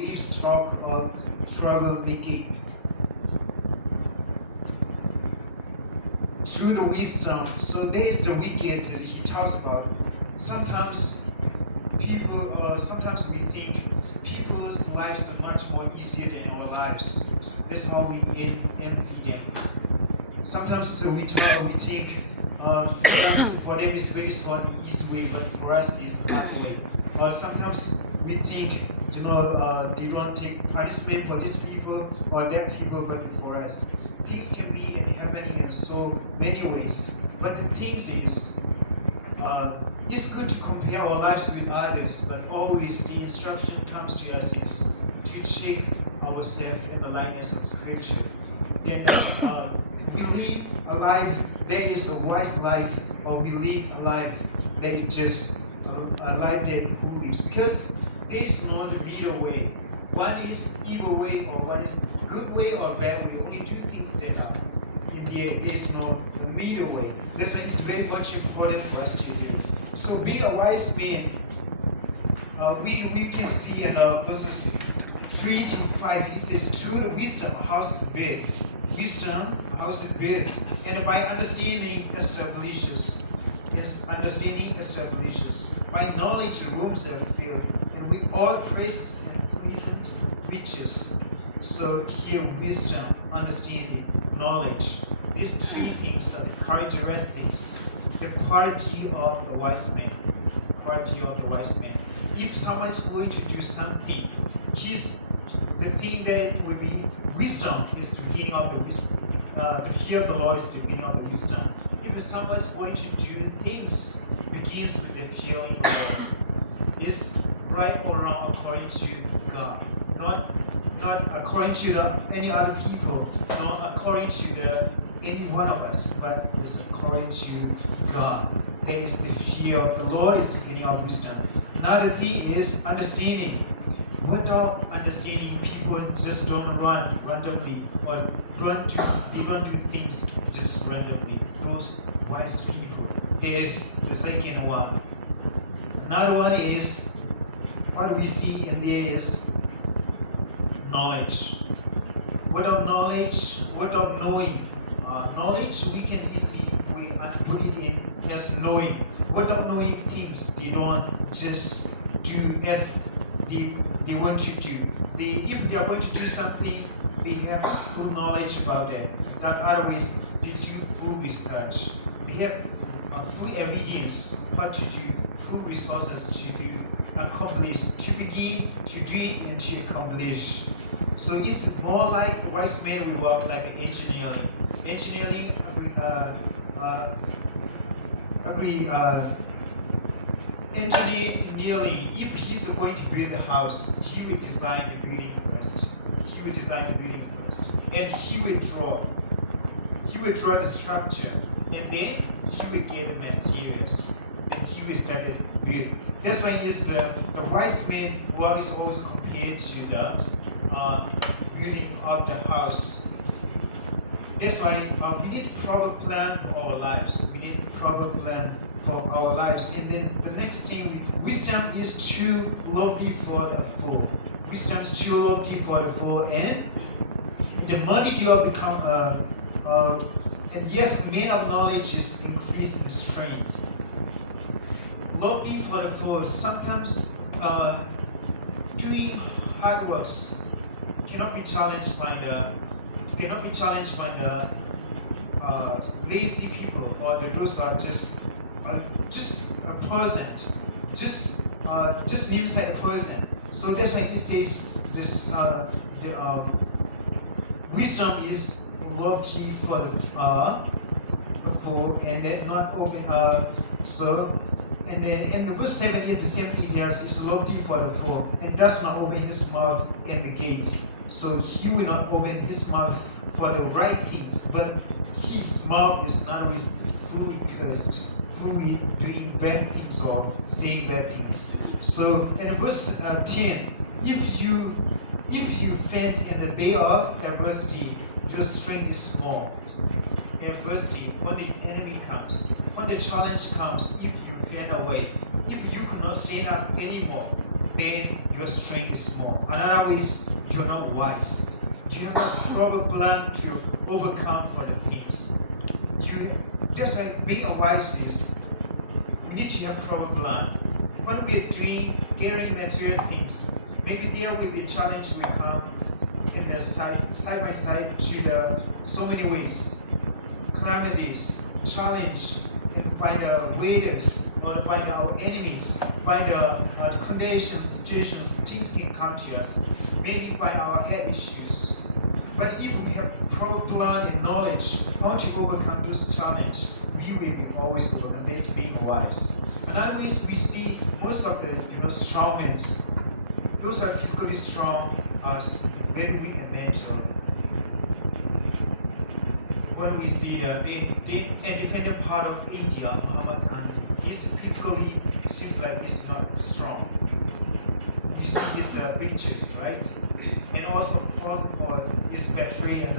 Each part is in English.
Leaves talk of trouble making through the wisdom. So there is the wicked that he talks about. Sometimes sometimes we think people's lives are much more easier than our lives. That's how we envy them. Sometimes we think for them it's very short, easy way, but for us it's hard way. Or sometimes we think, they don't take punishment for these people or that people, but for us. Things can be happening in so many ways. But the thing is, it's good to compare our lives with others, but always the instruction comes to us is to check ourselves in the likeness of Scripture. Then we live a life that is a wise life, or we live a life that is just a life that who lives. Because there is no middle way. One is evil way, or one is good way or bad way. Only two things that are in the air. There is no middle way. That's why it's very much important for us to do. So being a wise man, we can see in verses 3 to 5, he says, through the wisdom, a house is built. Wisdom, a house is built. And by understanding establishes. Yes, understanding establishes. By knowledge, rooms are filled. And with all praises and pleasant riches. So here, wisdom, understanding, knowledge. These three things are the characteristics, the quality of the wise man. Quality of the wise man. If someone is going to do something, the thing that will be wisdom is the beginning of the wisdom. The fear of the Lord is the beginning of the wisdom. If someone is going to do things, begins with the fear of the Lord. Is right or wrong according to God, not according to any other people, not according to any one of us, but is according to God. That is the fear of the Lord is the beginning of wisdom. Another thing is understanding. Without understanding, people just don't run randomly, or they don't do things just randomly. Those wise people. There is the second one. Another one is what we see in there is knowledge. Without knowledge, without knowing, knowledge we can easily put it in as knowing. Without knowing things, they don't just do as they want to do. If they are going to do something, they have full knowledge about that. Otherwise, they do full research. They have full evidence how to do, full resources to do, accomplish, to begin, to do it, and to accomplish. So it's more like wise men will work like engineering. Engineering, engineering, if he's going to build a house, he will design the building first. And he will draw the structure, and then he will get the materials, and he will start to build. That's why the wise man work is always compared to the building of the house. That's why we need a proper plan for our lives. We need a proper plan for our lives. And then the next thing, wisdom is too lofty for the fool. Wisdom is too lofty for the fool, and the multitude of and yes, man of knowledge is increasing strength. Lofty for the fool. Sometimes doing hard works cannot be challenged by the lazy people, or those are just a person, just names like a person. So that's why it says this wisdom is lofty for the fool, and then not open. And then in verse 7, the same thing here is lofty for the fool, and does not open his mouth in the gate. So he will not open his mouth for the right things, but his mouth is not always fully cursed, fully doing bad things or saying bad things. So in verse 10, if you faint in the day of adversity, your strength is small. Adversity, when the enemy comes, when the challenge comes, if you faint away, if you cannot stand up anymore, then your strength is small. Another way is you're not wise. You have a proper plan to overcome for the things. That's why being a wise is we need to have proper plan. When we are doing gathering material things, maybe there will be a challenge we come in the side by side to the so many ways. Calamities, challenge, and by the waiters or by our enemies, by the conditions, situations, things can come to us. Maybe by our head issues. But if we have proper plan and knowledge how to overcome those challenges, we will be always overcome. This being wise. Another ways we see most of the strong men, those are physically strong, are very weak and mental. When we see the independent part of India, Mahatma Gandhi, he's physically seems like he's not strong. You see his pictures, right? And also his battery and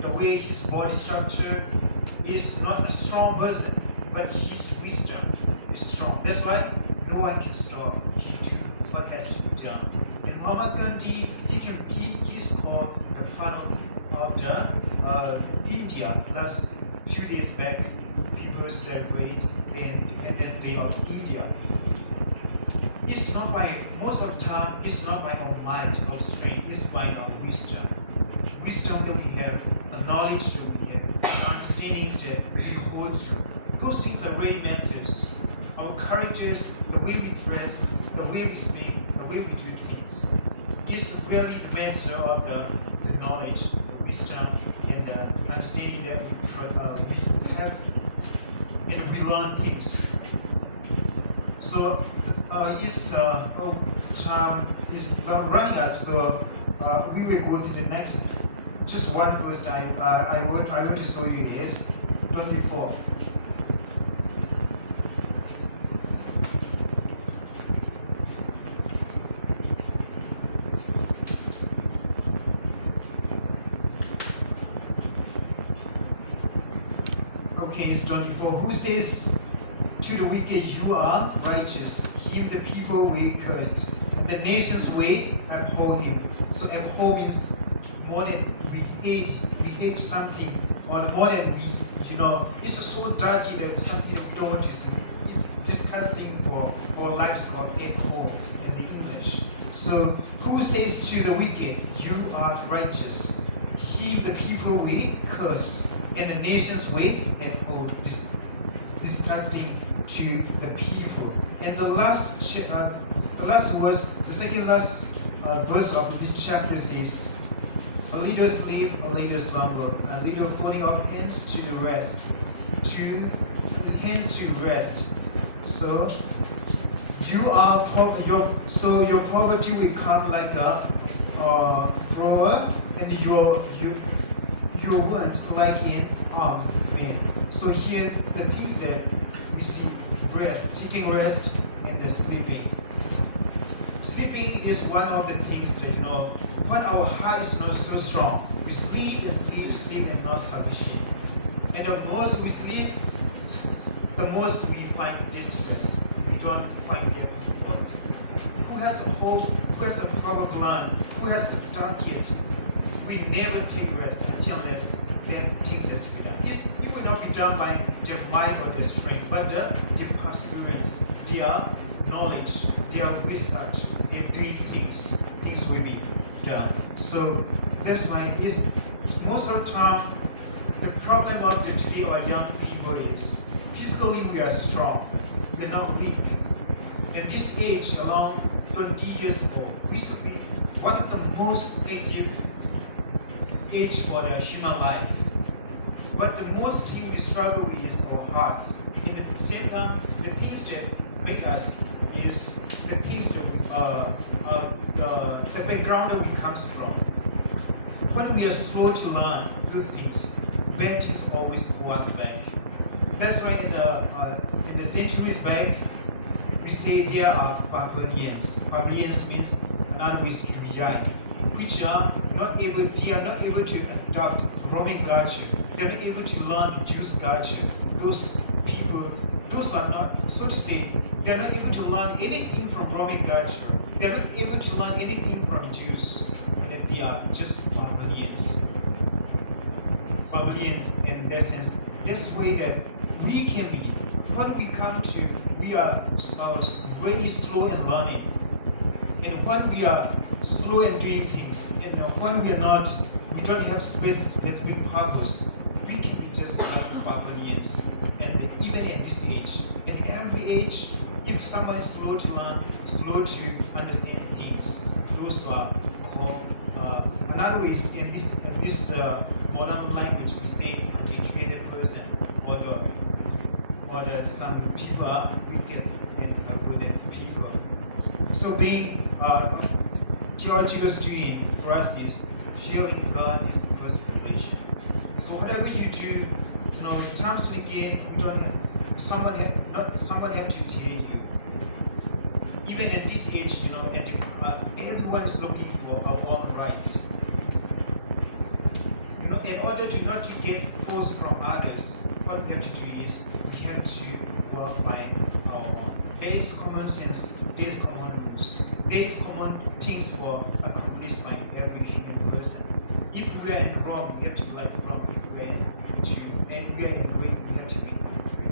the way his body structure is not a strong person, but his wisdom is strong. That's why no one can stop him to what has to be done. And Mahatma Gandhi, he's called the father of the India. Last few days back, people celebrate the Independence Day of India. It's not by, most of the time, it's not by our might or strength, it's by our wisdom. Wisdom that we have, the knowledge that we have, the understandings that we hold through. Those things are really matters. Our characters, the way we dress, the way we speak, the way we do things. It's really the matter of the knowledge, the wisdom, and the understanding that we have, and we learn things. So time is running up, so we will go to the next. Just one verse I want to show you is 24. Okay, it's 24. Who says to the wicked, you are righteous? Him the people will curse. The nation's way abhor him. So abhor means more than we hate something, or more than it's so dirty that something that we don't want to see. It's disgusting for our lives called abhor in the English. So who says to the wicked, you are righteous? Him the people will curse. And the nation's way abhor, disgusting to the people. And the last verse, the second last verse of this chapter says, a little sleep, a little slumber, a little folding of hands to the rest, hands to rest. So your poverty will come like a thrower, and your want like an armed man. So here the things that we see: rest, taking rest, and the sleeping. Sleeping is one of the things that when our heart is not so strong, we sleep and sleep and not sufficient. And the most we sleep, the most we find distress. We don't find their comfort. Who has a hope? Who has a proper plan? Who has a target? We never take rest unless then things have to be done. It will not be done by their might or their strength, but their perseverance, their knowledge, their research, their doing things will be done. So that's why most of the time the problem of the today or young people is physically we are strong, we're not weak. At this age, around 20 years old, we should be one of the most active age for the human life. But the most thing we struggle with is our hearts. And at the same time, the things that make us is the things that the background that we comes from. When we are slow to learn good things, bad things always pull us back. That's why in the centuries back, we say there are barbarians. Barbarians means another is Yuyai, which are not able to adopt Roman culture. They're not able to learn Jewish culture. Those people, those are not, so to say, they're not able to learn anything from Roman culture. they're not able to learn anything from Jews, and that they are just barbarians. Barbarians in that sense. That's the way that we can be. When we come to, we are really slow in learning. And when we are slow in doing things, and when we are not, we don't have specific purpose, we can be just like barbarians. And even at this age, in every age, if someone is slow to learn, slow to understand things, those are called. Another way is in this modern language, we say an educated person, or some people are wicked and good people. So being theological student for us is feeling God is the first relation. So whatever you do, times and again, we don't have someone have to tell you. Even at this age, everyone is looking for our own right. In order to not to get force from others, what we have to do is we have to work by our own. There is common sense, there is common rules, there is common things for accomplished by every human person. If we are in Rome, we have to be like Rome. If we are in Jew, and we are in Greek, we have to be Greek.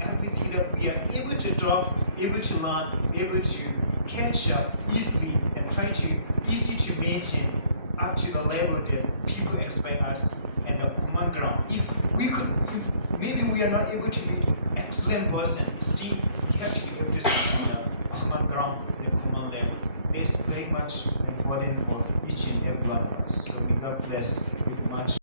Everything that we are able to drop, able to learn, able to catch up easily, and try to easy to maintain up to the level that people expect us and the common ground. If maybe we are not able to be excellent person, still we have to be able to stay on the common ground, the common level. This is very much important for each and every one of us. So may God bless you much.